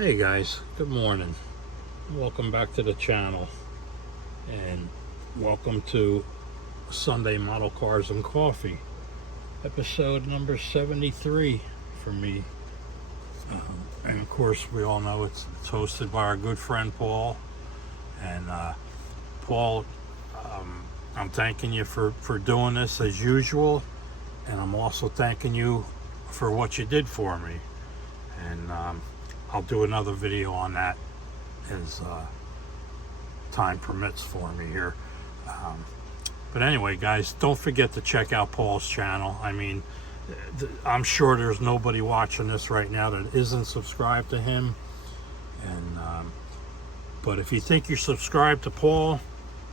Hey guys, good morning. Welcome back to the channel, and welcome to Sunday Model Cars and Coffee, episode number 73 for me. And of course, we all know it's hosted by our good friend Paul. And Paul, I'm thanking you for doing this as usual, and I'm also thanking you for what you did for me. And I'll do another video on that as time permits for me here. But anyway, guys, don't forget to check out Paul's channel. I mean, I'm sure there's nobody watching this right now that isn't subscribed to him. And but if you think you're subscribed to Paul,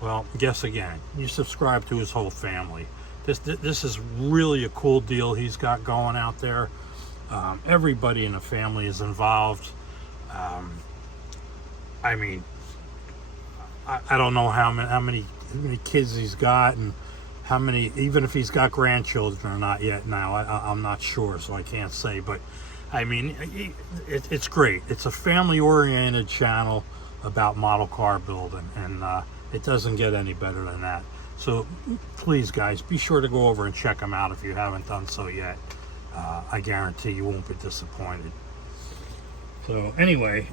well, guess again. You subscribe to his whole family. This is really a cool deal he's got going out there. Everybody in the family is involved. I mean, I don't know how many kids he's got, and how many, even if he's got grandchildren or not yet now. I'm not sure, so I can't say. But I mean, it's great. It's a family-oriented channel about model car building, and it doesn't get any better than that. So please, guys, be sure to go over and check him out if you haven't done so yet. I guarantee you won't be disappointed. So anyway,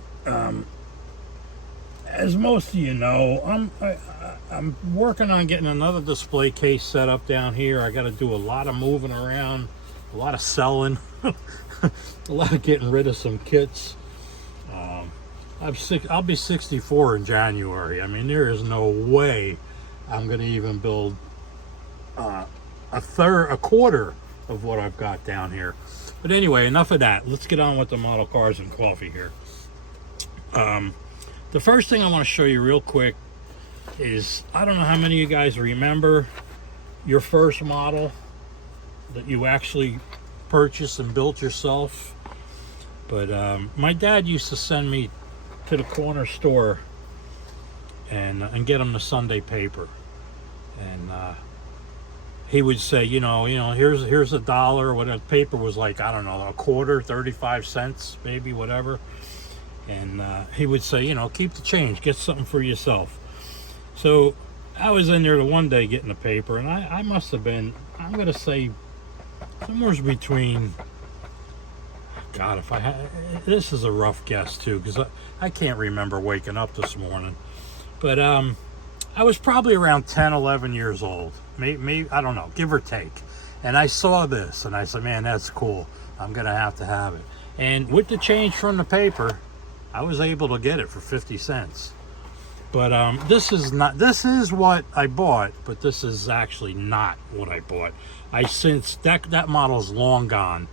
as most of you know, I'm working on getting another display case set up down here. I got to do a lot of moving around, a lot of selling, a lot of getting rid of some kits. I'll be 64 in January. I mean, there is no way I'm going to even build a quarter of what I've got down here. But anyway, enough of that. Let's get on with the model cars and coffee here. The first thing I want to show you real quick is, I don't know how many of you guys remember your first model that you actually purchased and built yourself. But my dad used to send me to the corner store and get him the Sunday paper. And he would say, you know, here's $1. What that paper was like, I don't know, a quarter, 35 cents, maybe, whatever. And he would say, keep the change, get something for yourself. So I was in there the one day getting the paper, and I must have been, I'm going to say, somewhere between, God, if I had, this is a rough guess too, because I can't remember waking up this morning. But I was probably around 10, 11 years old. Maybe, I don't know, give or take. And I saw this, and I said, man, that's cool. I'm going to have it. And with the change from the paper, I was able to get it for 50 cents. But this is what I bought, but this is actually not what I bought. That model's long gone.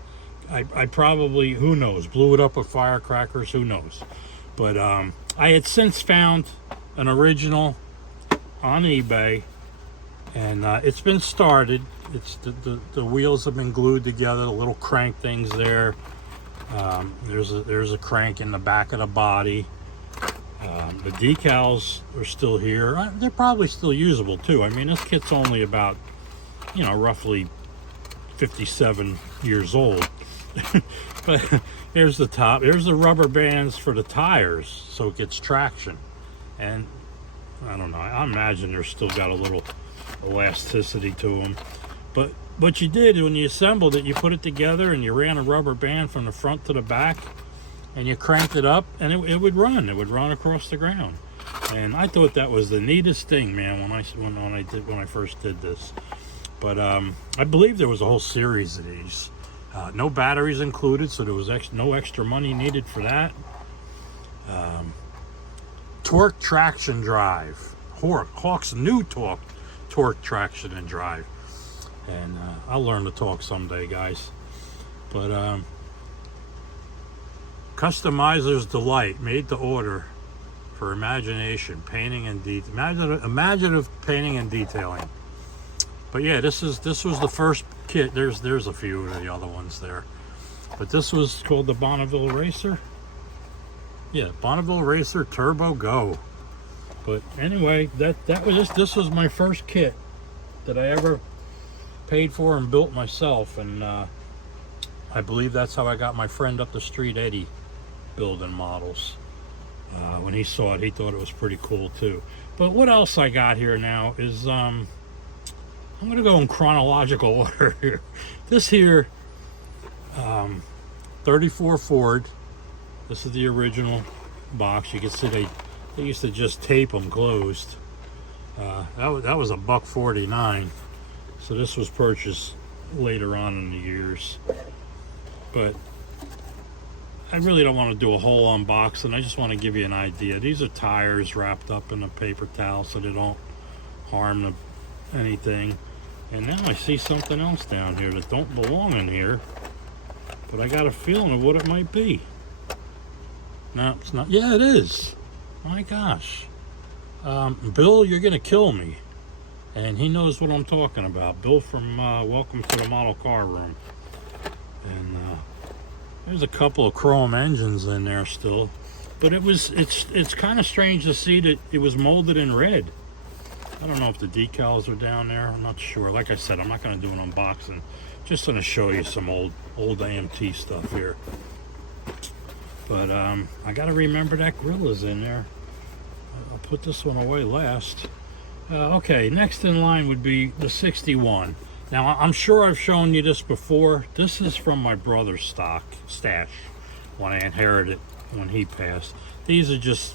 I probably, who knows, blew it up with firecrackers, who knows. But I had since found an original on eBay, and it's been started. It's the wheels have been glued together, the little crank things there. There's a crank in the back of the body. The decals are still here. They're probably still usable too. I mean, this kit's only about, roughly 57 years old. But here's the top. Here's the rubber bands for the tires, so it gets traction. And I don't know, I imagine they're still got a little elasticity to them. But what you did when you assembled it, you put it together and you ran a rubber band from the front to the back, and you cranked it up, and it would run. It would run across the ground. And I thought that was the neatest thing, man, when I first did this. But I believe there was a whole series of these. No batteries included, so there was no extra money needed for that. Torque traction drive. Hawk's new torque traction and drive. And I'll learn to talk someday, guys. But customizer's delight, made to order for imagination, painting and imaginative painting and detailing. But yeah, this was the first kit. There's a few of the other ones there, but this was called the Bonneville Racer. Yeah, Bonneville Racer Turbo Go. But anyway, this was my first kit that I ever paid for and built myself, and I believe that's how I got my friend up the street, Eddie, building models. When he saw it, he thought it was pretty cool too. But what else I got here now is I'm going to go in chronological order here. This here, 34 Ford. This is the original box. You can see they used to just tape them closed. That was $1.49. So this was purchased later on in the years. But I really don't want to do a whole unboxing. I just want to give you an idea. These are tires wrapped up in a paper towel so they don't harm anything. And now I see something else down here that don't belong in here, but I got a feeling of what it might be. No, it's not. Yeah, it is. My gosh. Bill, you're going to kill me. And he knows what I'm talking about. Bill from Welcome to the Model Car Room. And there's a couple of chrome engines in there still. But it's kind of strange to see that it was molded in red. I don't know if the decals are down there. I'm not sure. Like I said, I'm not going to do an unboxing. Just going to show you some old AMT stuff here. But I got to remember that grill is in there. I'll put this one away last. Okay, next in line would be the 61. Now, I'm sure I've shown you this before. This is from my brother's stash when I inherited it when he passed. These are just,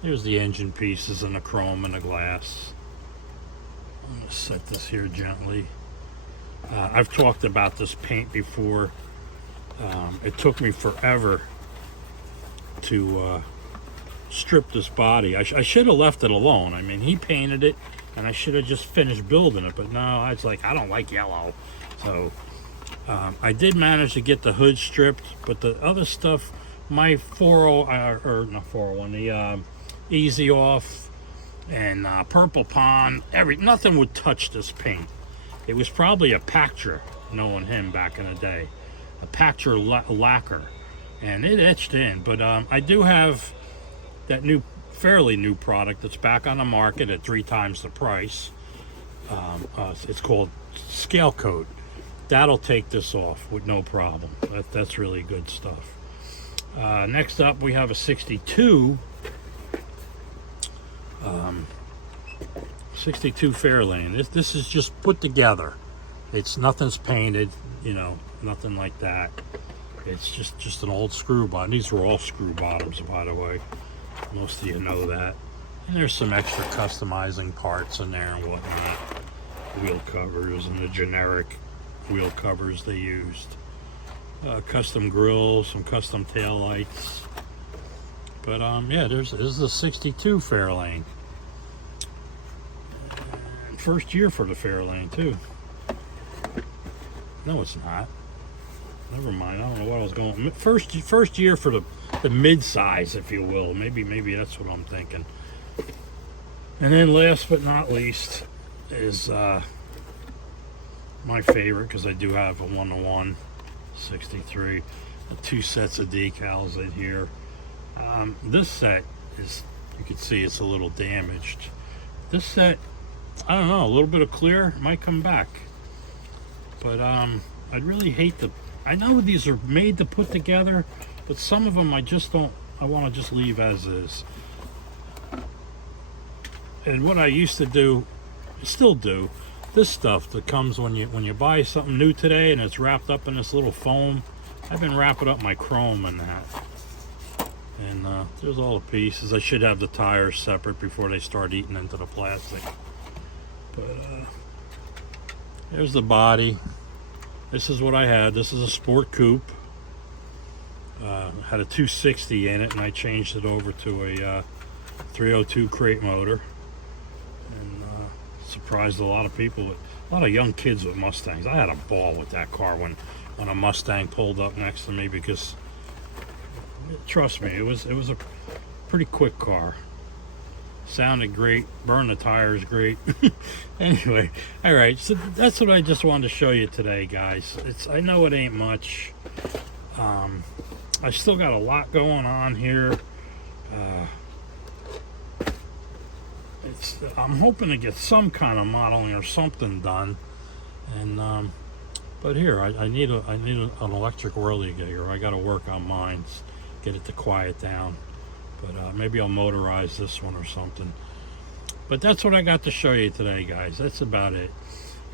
here's the engine pieces and the chrome and the glass. I'm going to set this here gently. I've talked about this paint before. It took me forever to strip this body. I should have left it alone. I mean, he painted it, and I should have just finished building it. But no, I was like, I don't like yellow. So I did manage to get the hood stripped, but the other stuff, my 401, the Easy Off and Purple Pond, nothing would touch this paint. It was probably a Pactra, knowing him back in the day, a Pactra lacquer, and it etched in. But I do have that fairly new product that's back on the market at 3 times the price. It's called Scale Coat. That'll take this off with no problem. That's really good stuff. Next up, we have a 62. 62 Fairlane. This is just put together. Nothing's painted, nothing like that. It's just an old screw bottom. These were all screw bottoms, by the way. Most of you know that. And there's some extra customizing parts in there and whatnot. Wheel covers and the generic wheel covers they used. Custom grills, some custom tail lights. But yeah, this is the 62 Fairlane. And first year for the Fairlane too. No, it's not. Never mind. I don't know what I was going. First year for the mid-size, if you will. Maybe that's what I'm thinking. And then last but not least is my favorite, because I do have a 1-to-1 63, 2 sets of decals in here. This set is, you can see it's a little damaged. This set, I don't know, a little bit of clear might come back. But I'd really hate to. I know these are made to put together, but some of them I want to just leave as is. And what I used to do, still do, this stuff that comes when you buy something new today and it's wrapped up in this little foam, I've been wrapping up my chrome in that. And there's all the pieces. I should have the tires separate before they start eating into the plastic. But there's the body. This is what I had. This is a Sport Coupe. Had a 260 in it, and I changed it over to a 302 crate motor. And surprised a lot of people. A lot of young kids with Mustangs. I had a ball with that car when a Mustang pulled up next to me, because trust me, it was a pretty quick car. Sounded great, burned the tires great. Anyway, all right, so that's what I just wanted to show you today, guys. I know it ain't much. I still got a lot going on here. I'm hoping to get some kind of modeling or something done. And but here, I need an electric whirligig. I got to work on mine. get it to quiet down. But maybe I'll motorize this one or something. But that's what I got to show you today, guys. That's about it.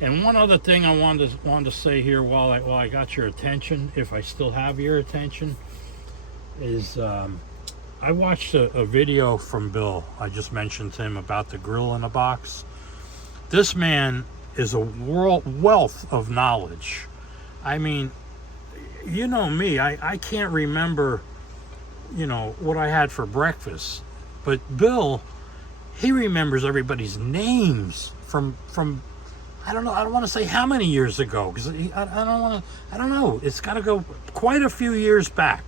And one other thing I wanted to say here while I got your attention, if I still have your attention, is I watched a video from Bill. I just mentioned to him about the grill in a box. This man is a wealth of knowledge. I mean, you know me, I can't remember, you know, what I had for breakfast. But Bill, he remembers everybody's names from I don't know, I don't want to say how many years ago, because I don't know, it's got to go quite a few years back.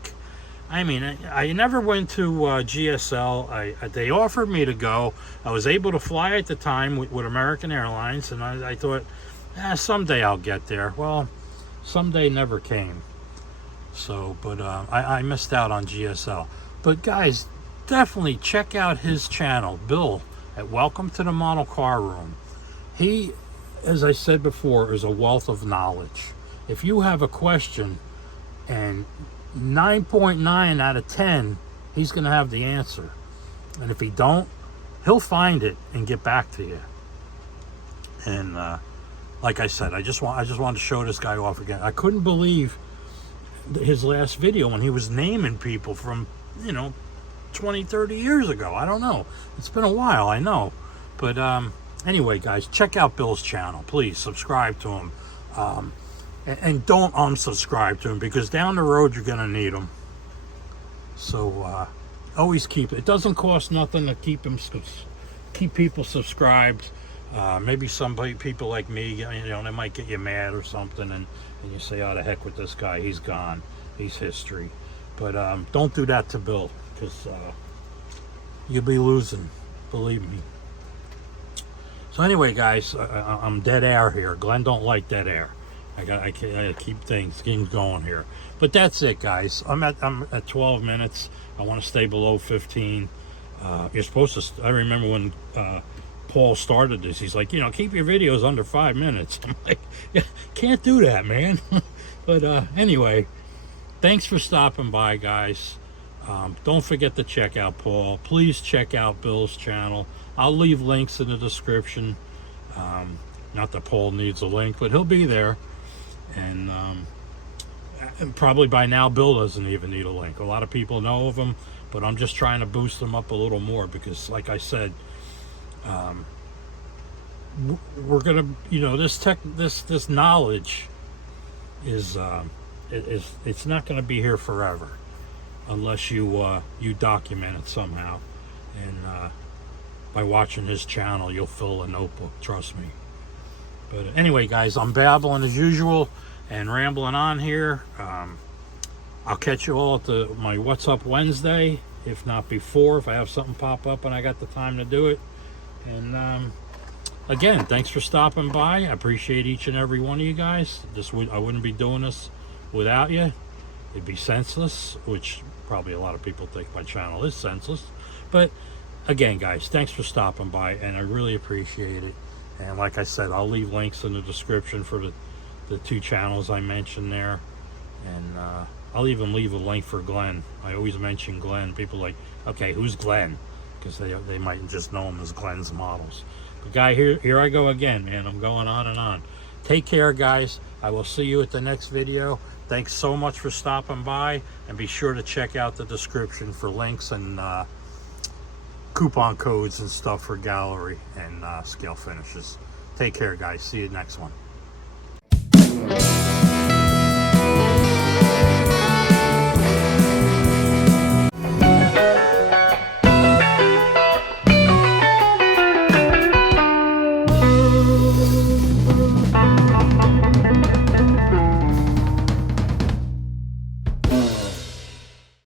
I mean, I never went to GSL. They offered me to go. I was able to fly at the time with American Airlines, and I thought, someday I'll get there. Well, someday never came. So, but I missed out on GSL. But guys, definitely check out his channel, Bill, at Welcome to the Model Car Room. He, as I said before, is a wealth of knowledge. If you have a question, and 9.9 out of 10, he's going to have the answer. And if he don't, he'll find it and get back to you. And like I said, I just wanted to show this guy off again. I couldn't believe his last video when he was naming people from, you know, 20, 30 years ago. I don't know. It's been a while, I know. But anyway, guys, check out Bill's channel. Please subscribe to him. And don't unsubscribe to him, because down the road you're going to need them. So always keep it. It doesn't cost nothing to keep people subscribed. Maybe people like me, you know, they might get you mad or something, and you say, oh, the heck with this guy, he's gone, he's history. But don't do that to Bill, because you'll be losing, believe me. So anyway, guys, I'm dead air here. Glenn don't like dead air. I gotta keep things going here. But that's it, guys. I'm at 12 minutes. I want to stay below 15. You're supposed to. I remember when Paul started this. He's like, you know, keep your videos under 5 minutes. I'm like, yeah, can't do that, man. But anyway, thanks for stopping by, guys. Don't forget to check out Paul. Please check out Bill's channel. I'll leave links in the description. Not that Paul needs a link, but he'll be there. And probably by now Bill doesn't even need a link. A lot of people know of him, but I'm just trying to boost him up a little more, because like I said, we're gonna, you know, this knowledge is it's not gonna be here forever unless you document it somehow. And by watching his channel, you'll fill a notebook, trust me. But anyway, guys, I'm babbling as usual and rambling on here. I'll catch you all at my What's Up Wednesday, if not before, if I have something pop up and I got the time to do it. And again, thanks for stopping by. I appreciate each and every one of you guys. I wouldn't be doing this without you. It'd be senseless, which probably a lot of people think my channel is senseless. But again, guys, thanks for stopping by, and I really appreciate it. And like I said, I'll leave links in the description for the 2 channels I mentioned there. And I'll even leave a link for Glenn. I always mention Glenn. People are like, okay, who's Glenn? Because they might just know him as Glenn's Models. But guy, here I go again, man. I'm going on and on. Take care, guys. I will see you at the next video. Thanks so much for stopping by. And be sure to check out the description for links and coupon codes and stuff for gallery and scale finishes. Take care, guys. See you next one.